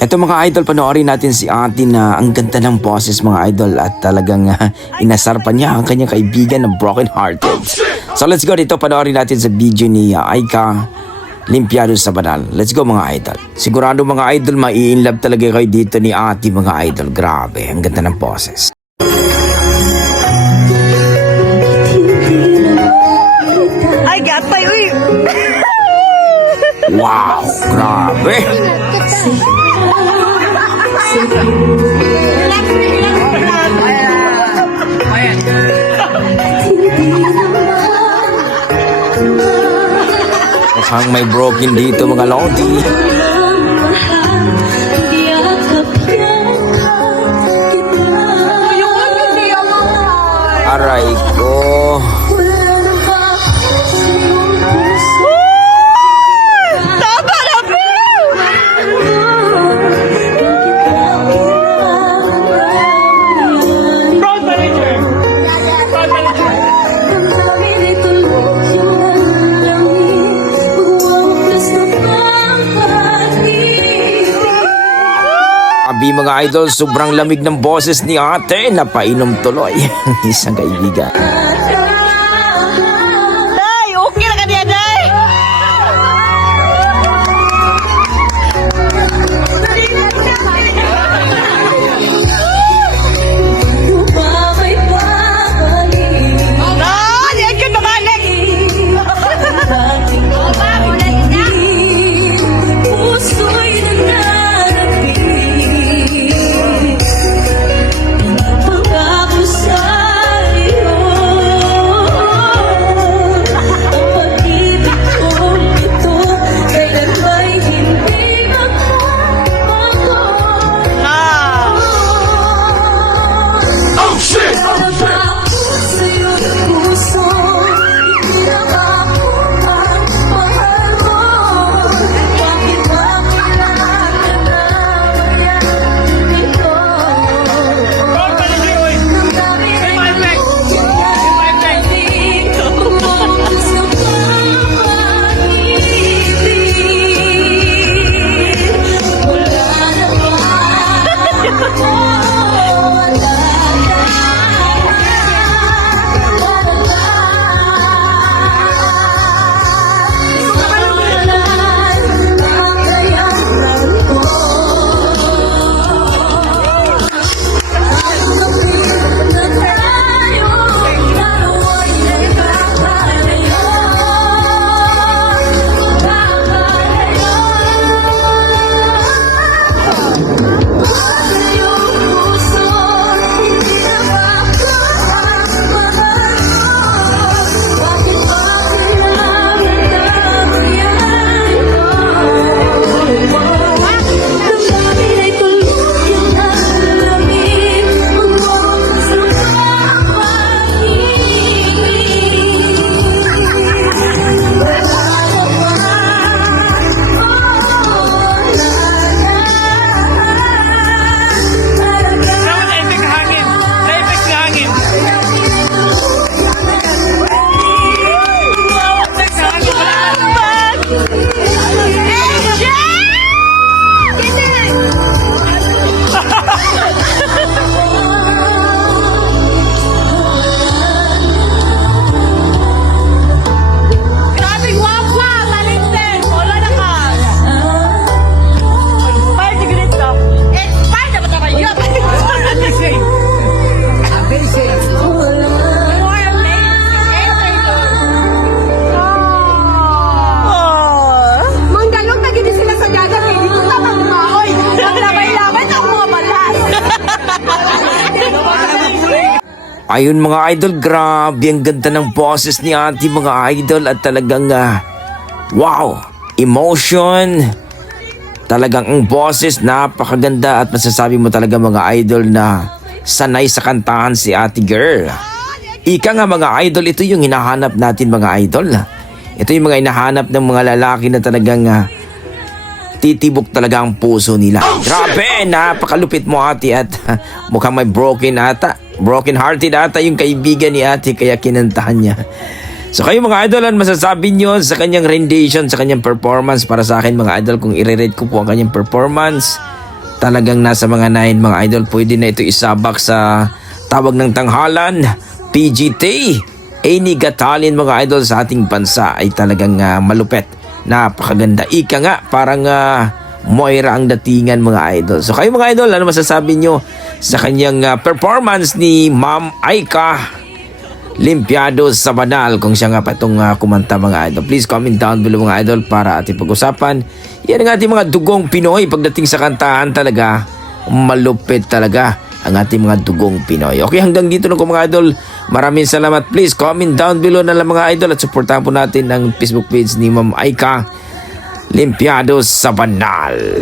Eto mga idol, panoorin natin si ate na ang ganda ng boses mga idol at talagang inasar pa niya ang kanyang kaibigan na broken hearted. So let's go dito, panoorin natin sa video ni Aika Limpiado sa Banal. Let's go mga idol. Sigurado mga idol, mai-inlove talaga kayo dito ni ate mga idol. Grabe, ang ganda ng boses. Ay, gatay, uy! Wow, grabe! Mukhang may broken dito mga lodi. Aray ko. Tama na, Front manager! Front manager! Abi mga idol, sobrang lamig ng boses ni ate, napainom tuloy ang isang kaibigan. Day, okay na ka niya, Day! Ah, yan ka nabalik! Ayun mga idol, grabe ang ganda ng boses ni ate mga idol at talagang wow, emotion. Talagang ang boses napakaganda at masasabi mo talaga mga idol na sanay sa kantahan si ate girl. Ika nga mga idol, ito yung hinahanap natin mga idol. Ito yung mga hinahanap ng mga lalaki na talagang titibok talaga ang puso nila. Grabe, napakalupit mo ate at mukhang may broken hearted ata yung kaibigan ni ate kaya kinantahan niya. So kayo mga idol, ano masasabi nyo sa kanyang rendition, sa kanyang performance? Para sa akin mga idol, kung i-rate ko po ang kanyang performance, Talagang nasa mga 9 mga idol. Pwede na ito isabak sa tawag ng tanghalan, PGT. Any gatalin mga idol sa ating bansa ay talagang malupet. Napakaganda. Ika nga, parang Moira ang datingan mga idol. So kayo mga idol, ano masasabi nyo sa kanyang performance ni Ma'am Aika Limpiado sa Banal, kung siya nga pa itong kumanta mga idol? Please comment down below mga idol para ating pag-usapan. Yan ang ating mga dugong Pinoy pagdating sa kantahan, talaga malupit talaga ang ating mga dugong Pinoy. Okay, hanggang dito na ko mga idol. Maraming salamat. Please comment down below na lang mga idol at supportahan po natin ang Facebook page ni Ma'am Aika Limpiado sa Banal.